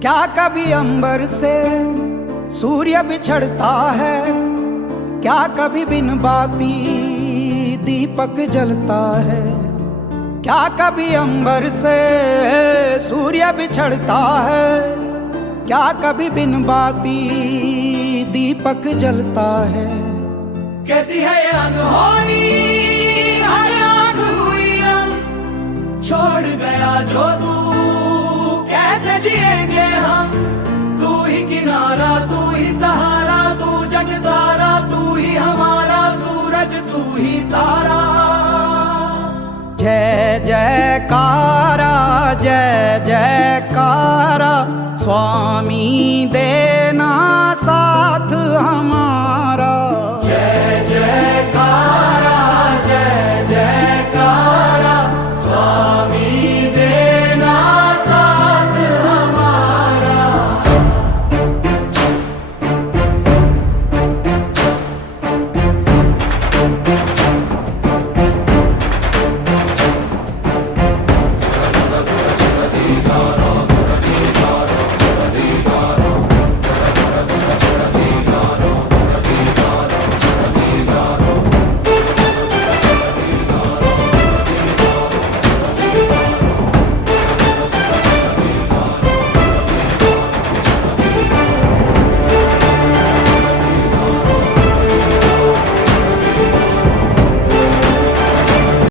क्या कभी अंबर से सूर्य बिछड़ता है, क्या कभी बिन बाती दीपक जलता है। क्या कभी अंबर से सूर्य बिछड़ता है, क्या कभी बिन बाती दीपक जलता है। कैसी है ये अनहोनी हर आँख हुई नम, छोड़ गया जो तू कैसे जिएंगे हम। तू ही किनारा, तू ही सहारा, तू जग सारा, तू ही हमारा सूरज, तू ही तारा। जय जयकारा, जय जयकारा, स्वामी देना साथ हमारा। जय जयकारा, जय जयकारा,